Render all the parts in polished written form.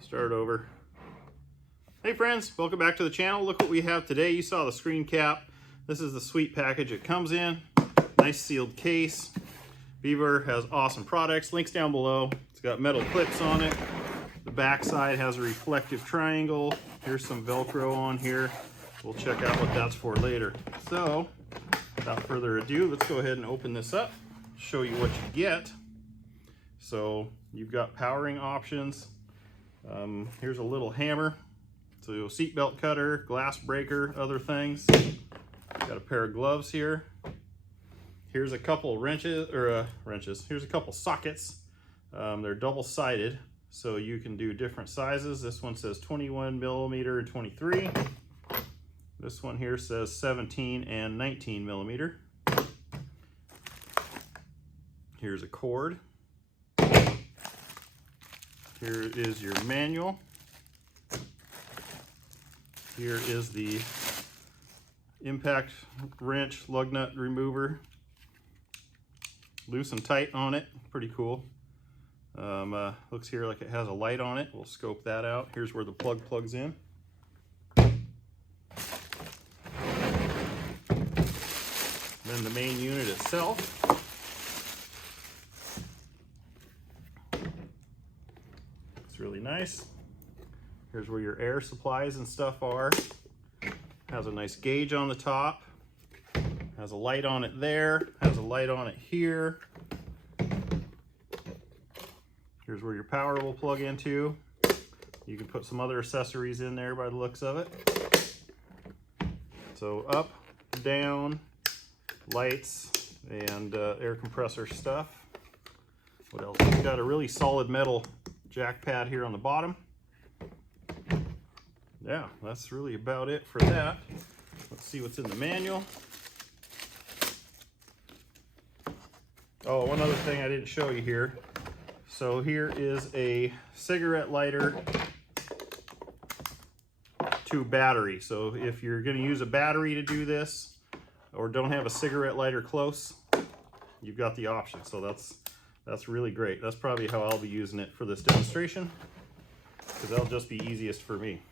Start over. Hey friends, welcome back to the channel. Look what we have today. You saw the screen cap. This is the sweet package it comes in. Nice sealed case. VEVOR has awesome products. Links down below. It's got metal clips on it. The back side has a reflective triangle. Here's some Velcro on here. We'll check out what that's for later. So, without further ado, let's go ahead and open this up. Show you what you get. So, you've got powering options. Here's a little hammer. So, seatbelt cutter, glass breaker, other things. Got a pair of gloves here. Here's a couple wrenches, Here's a couple sockets. They're double-sided, so you can do different sizes. This one says 21 millimeter and 23. This one here says 17 and 19 millimeter. Here's a cord. Here is your manual. Here is the impact wrench lug nut remover. Loose and tight on it, pretty cool. Looks here like it has a light on it. We'll scope that out. Here's where the plug plugs in. Then the main unit itself. It's really nice. Here's where your air supplies and stuff are. Has a nice gauge on the top. Has a light on it there. Has a light on it here. Here's where your power will plug into. You can put some other accessories in there by the looks of it. So up, down, lights, and air compressor stuff. What else? We've got a really solid metal jack pad here on the bottom. Yeah, that's really about it for that. Let's see what's in the manual. Oh, one other thing I didn't show you here. So here is a cigarette lighter to battery. So if you're going to use a battery to do this or don't have a cigarette lighter close, you've got the option. So that's really great. That's probably how I'll be using it for this demonstration, because that'll just be easiest for me.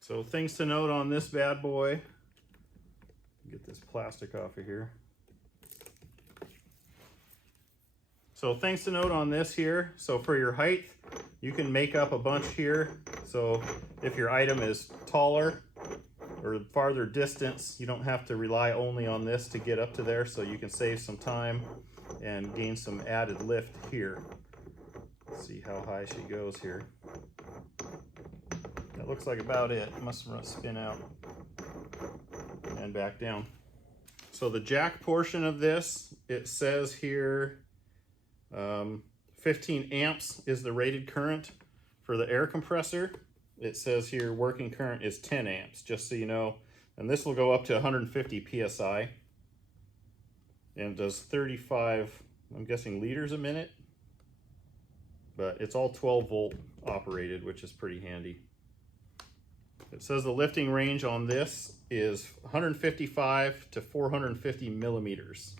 So things to note on this bad boy. Get this plastic off of here. So things to note on this here. So for your height, you can make up a bunch here. So if your item is taller or farther distance, you don't have to rely only on this to get up to there. So you can save some time and gain some added lift here. Let's see how high she goes here. That looks like about it. Must spin out and back down. So the jack portion of this, it says here 15 amps is the rated current. For the air compressor, it says here working current is 10 amps, just so you know. And this will go up to 150 psi and does 35, I'm guessing, liters a minute. But it's all 12 volt operated, which is pretty handy. It says the lifting range on this is 155 to 450 millimeters.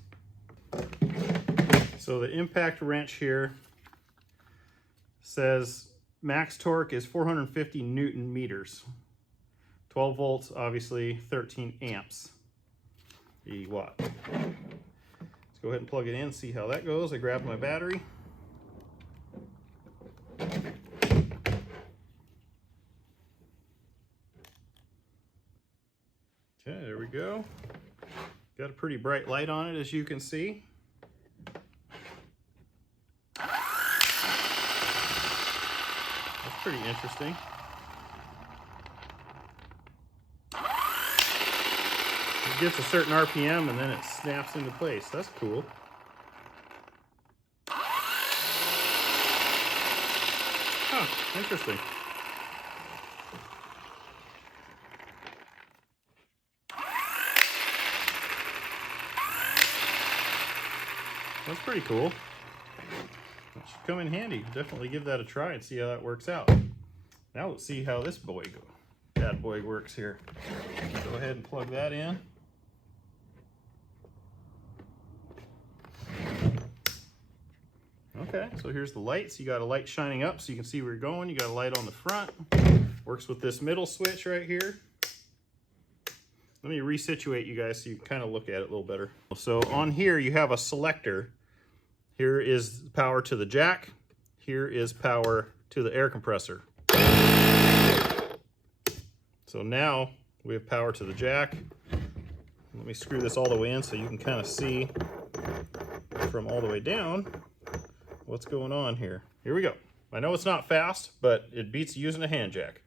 So the impact wrench here says max torque is 450 Newton meters. 12 volts, obviously 13 amps. 80 watt. Let's go ahead and plug it in, see how that goes. I grabbed my battery. Okay, there we go. Got a pretty bright light on it, as you can see. That's pretty interesting. It gets a certain RPM and then it snaps into place. That's cool. Huh, interesting. That's pretty cool. That should come in handy. Definitely give that a try and see how that works out. Now let's see how this bad boy works here. Go ahead and plug that in. Okay, so here's the lights. You got a light shining up so you can see where you're going. You got a light on the front. Works with this middle switch right here. Let me resituate you guys so you can kind of look at it a little better. So on here you have a selector. Here is power to the jack. Here is power to the air compressor. So now we have power to the jack. Let me screw this all the way in so you can kind of see from all the way down what's going on here. Here we go. I know it's not fast, but it beats using a hand jack.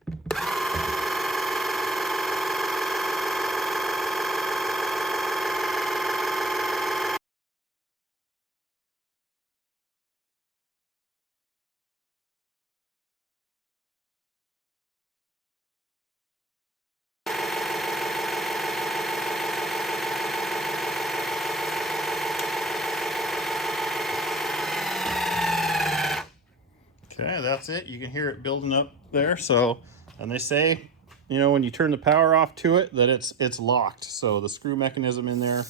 Okay, that's it. You can hear it building up there. So, and they say, you know, when you turn the power off to it, that it's locked. So the screw mechanism in there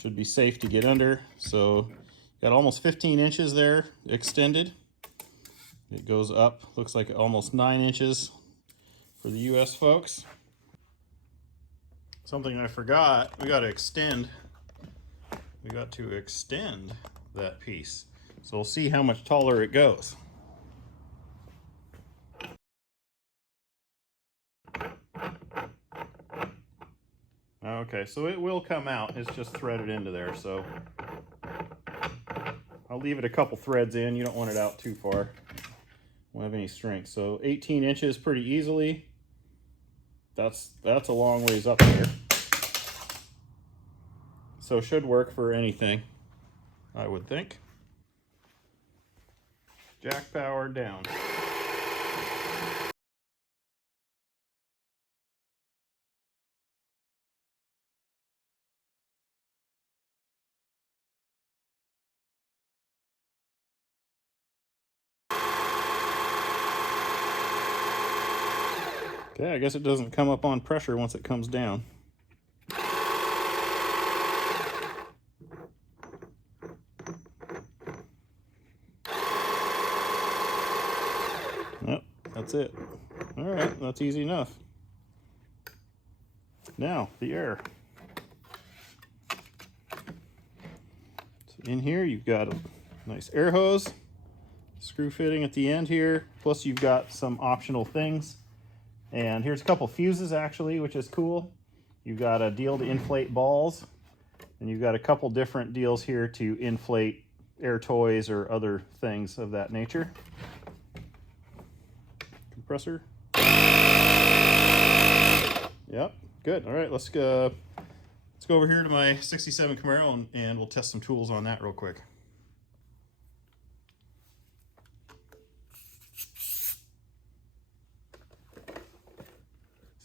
should be safe to get under. So got almost 15 inches there extended. It goes up, looks like almost 9 inches for the US folks. Something I forgot, we got to extend that piece. So we'll see how much taller it goes. Okay, so it will come out. It's just threaded into there, so I'll leave it a couple threads in. You don't want it out too far. Won't have any strength. So 18 inches pretty easily. That's a long ways up there. So should work for anything, I would think. Jack power down. Okay, I guess it doesn't come up on pressure once it comes down. Yep, that's it. All right, that's easy enough. Now, the air. So in here, you've got a nice air hose, screw fitting at the end here, plus you've got some optional things. And here's a couple fuses actually, which is cool. You've got a deal to inflate balls, and you've got a couple different deals here to inflate air toys or other things of that nature. Compressor. Yep, good. All right, let's go over here to my 67 Camaro and we'll test some tools on that real quick.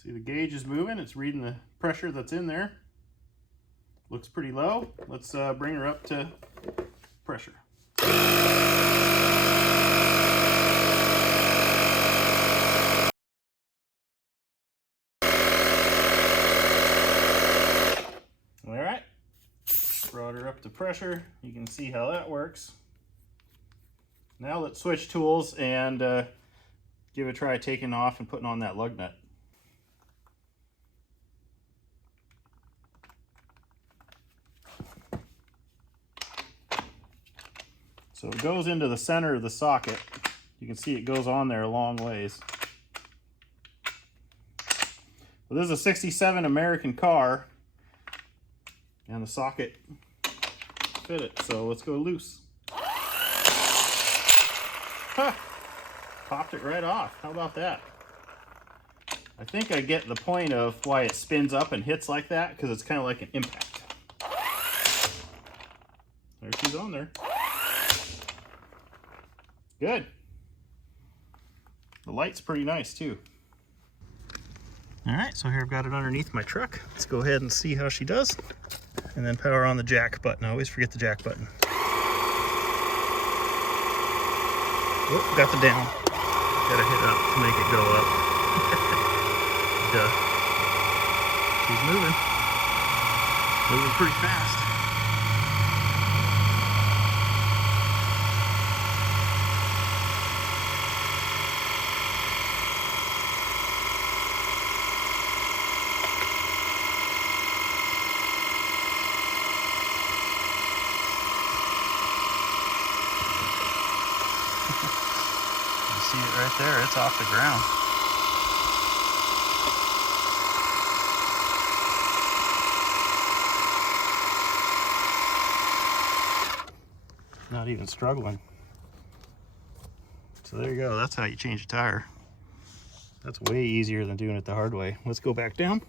See, the gauge is moving. It's reading the pressure that's in there. Looks pretty low. Let's bring her up to pressure. All right, brought her up to pressure. You can see how that works. Now let's switch tools and give it a try taking off and putting on that lug nut. So it goes into the center of the socket. You can see it goes on there a long ways. Well, this is a 67 American car, and the socket fit it. So let's go loose. Huh. Popped it right off. How about that? I think I get the point of why it spins up and hits like that, because it's kind of like an impact. There she's on there. Good. The light's pretty nice too. All right, so here I've got it underneath my truck. Let's go ahead and see how she does. And then power on the jack button. I always forget the jack button. Whoop, got the down. Gotta hit up to make it go up. Duh. She's moving. Moving pretty fast. see it right there. It's off the ground. Not even struggling. So there you go. That's how you change a tire. That's way easier than doing it the hard way. Let's go back down.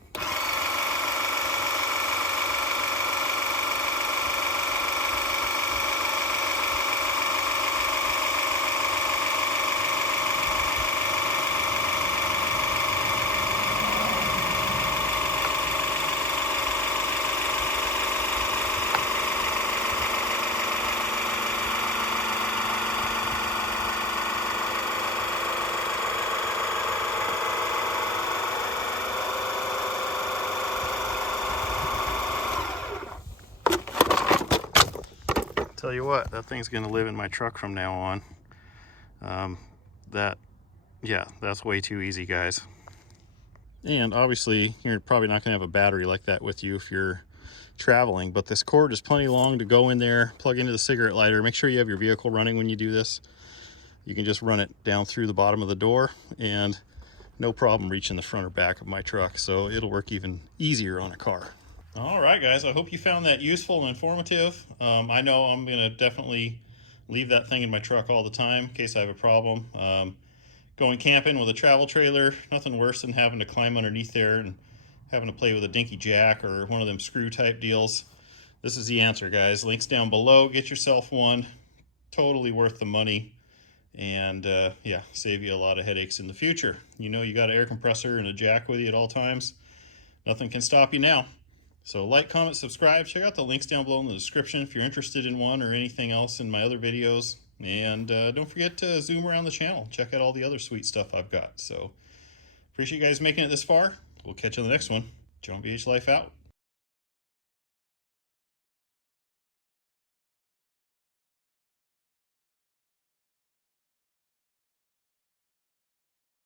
Tell you what, that thing's gonna live in my truck from now on. That's way too easy, guys. And obviously, you're probably not gonna have a battery like that with you if you're traveling, but this cord is plenty long to go in there, plug into the cigarette lighter. Make sure you have your vehicle running when you do this. You can just run it down through the bottom of the door and no problem reaching the front or back of my truck. So it'll work even easier on a car. All right, guys, I hope you found that useful and informative. I know I'm gonna definitely leave that thing in my truck all the time in case I have a problem. Going camping with a travel trailer, nothing worse than having to climb underneath there and having to play with a dinky jack or one of them screw type deals. This is the answer, guys. Links down below. Get yourself one. Totally worth the money. And yeah, save you a lot of headaches in the future. You know you got an air compressor and a jack with you at all times. Nothing can stop you now. So like, comment, subscribe. Check out the links down below in the description if you're interested in one or anything else in my other videos. And don't forget to zoom around the channel. Check out all the other sweet stuff I've got. So appreciate you guys making it this far. We'll catch you on the next one. John BH Life out.